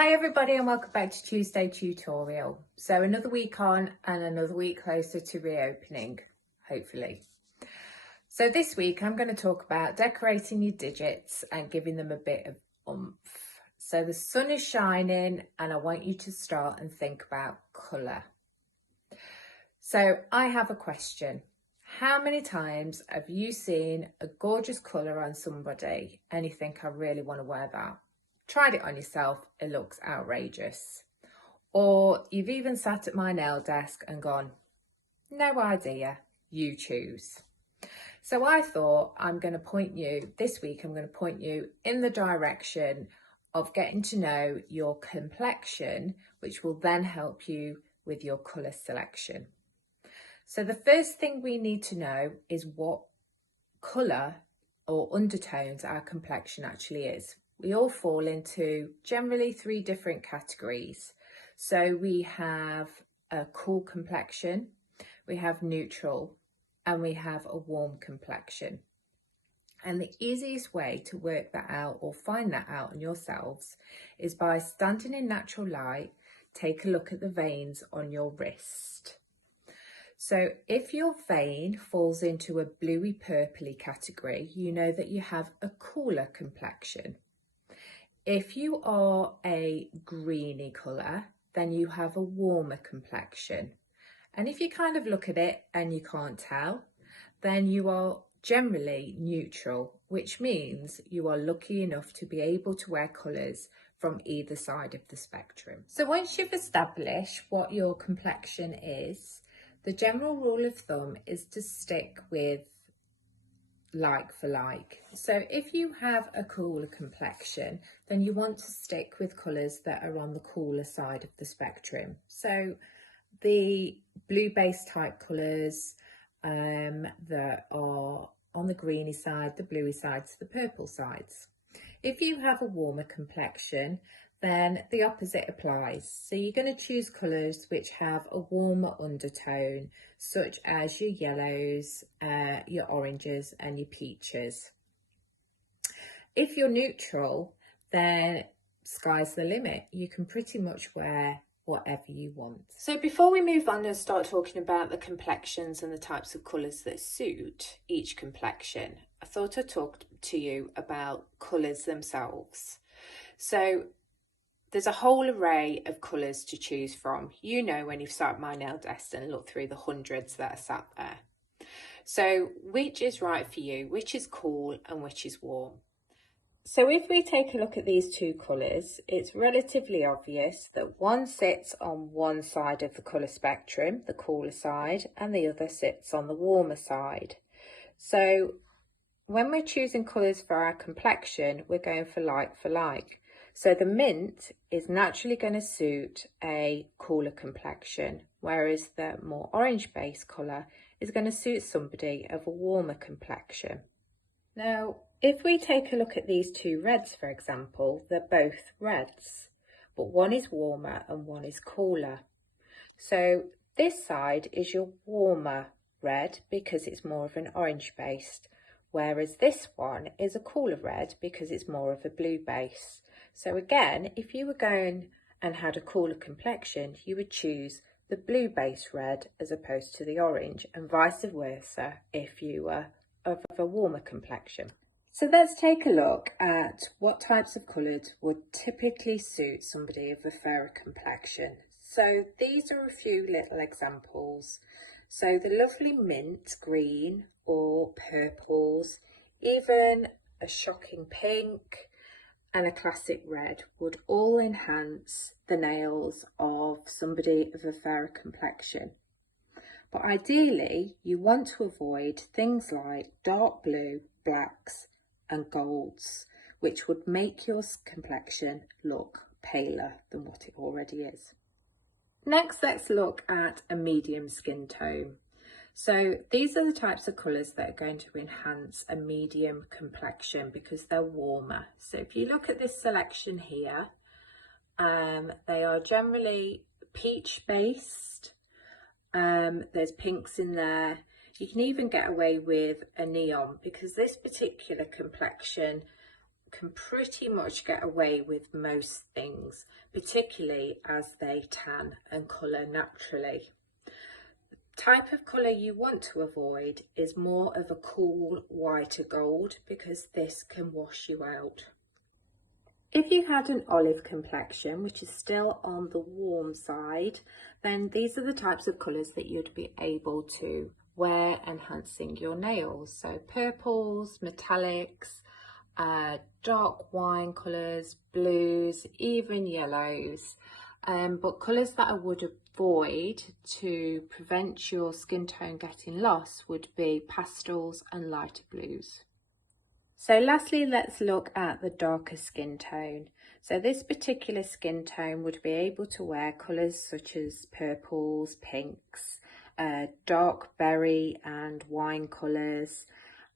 Hi everybody and welcome back to Tuesday Tutorial. So another week on and another week closer to reopening, hopefully. So this week I'm going to talk about decorating your digits and giving them a bit of oomph. So the sun is shining and I want you to start and think about colour. So I have a question. How many times have you seen a gorgeous colour on somebody and you think, I really want to wear that? Tried it on yourself, it looks outrageous. Or you've even sat at my nail desk and gone, no idea, you choose. So I thought this week I'm going to point you in the direction of getting to know your complexion, which will then help you with your colour selection. So the first thing we need to know is what colour or undertones our complexion actually is. We all fall into generally 3 different categories. So we have a cool complexion, we have neutral, and we have a warm complexion. And the easiest way to work that out or find that out on yourselves is by standing in natural light, take a look at the veins on your wrist. So if your vein falls into a bluey purpley category, you know that you have a cooler complexion. If you are a greeny colour, then you have a warmer complexion. And if you kind of look at it and you can't tell, then you are generally neutral, which means you are lucky enough to be able to wear colours from either side of the spectrum. So once you've established what your complexion is, the general rule of thumb is to stick with like for like. So if you have a cooler complexion, then you want to stick with colours that are on the cooler side of the spectrum. So the blue base type colours that are on the greeny side, the bluey sides, the purple sides. If you have a warmer complexion, then the opposite applies. So you're going to choose colours which have a warmer undertone, such as your yellows, your oranges and your peaches. If you're neutral, then sky's the limit. You can pretty much wear whatever you want. So before we move on and start talking about the complexions and the types of colours that suit each complexion, I thought I'd talk to you about colours themselves. So there's a whole array of colours to choose from. You know, when you've sat at my nail desk and looked through the hundreds that are sat there. So which is right for you? Which is cool and which is warm? So if we take a look at these 2 colours, it's relatively obvious that one sits on one side of the colour spectrum, the cooler side, and the other sits on the warmer side. So when we're choosing colours for our complexion, we're going for like. So the mint is naturally going to suit a cooler complexion, whereas the more orange base colour is going to suit somebody of a warmer complexion. Now, if we take a look at these 2 reds, for example, they're both reds, but one is warmer and one is cooler. So this side is your warmer red because it's more of an orange based, whereas this one is a cooler red because it's more of a blue base. So again, if you were going and had a cooler complexion, you would choose the blue base red as opposed to the orange, and vice versa if you were of a warmer complexion. So let's take a look at what types of colours would typically suit somebody of a fairer complexion. So these are a few little examples. So the lovely mint green or purples, even a shocking pink and a classic red would all enhance the nails of somebody of a fairer complexion. But ideally, you want to avoid things like dark blue, blacks and golds, which would make your complexion look paler than what it already is. Next, let's look at a medium skin tone. So these are the types of colours that are going to enhance a medium complexion because they're warmer. So if you look at this selection here, they are generally peach based. There's pinks in there. You can even get away with a neon because this particular complexion can pretty much get away with most things, particularly as they tan and colour naturally. Type of colour you want to avoid is more of a cool white or gold, because this can wash you out. If you had an olive complexion, which is still on the warm side, then these are the types of colours that you'd be able to wear enhancing your nails. So purples, metallics, dark wine colours, blues, even yellows. But colours that I would avoid to prevent your skin tone getting lost would be pastels and lighter blues. So lastly, let's look at the darker skin tone. So this particular skin tone would be able to wear colours such as purples, pinks, dark berry and wine colours.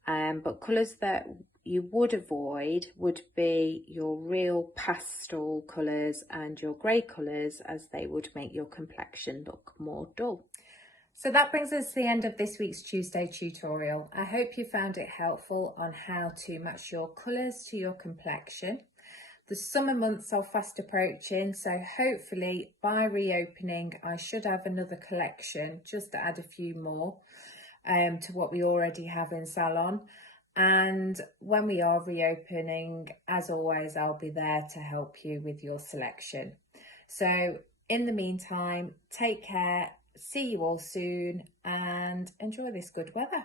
But colours that you would avoid would be your real pastel colours and your grey colours, as they would make your complexion look more dull. So that brings us to the end of this week's Tuesday tutorial. I hope you found it helpful on how to match your colours to your complexion. The summer months are fast approaching, so hopefully by reopening I should have another collection, just to add a few more to what we already have in salon. And when we are reopening, as always, I'll be there to help you with your selection. So in the meantime, take care, see you all soon, and enjoy this good weather.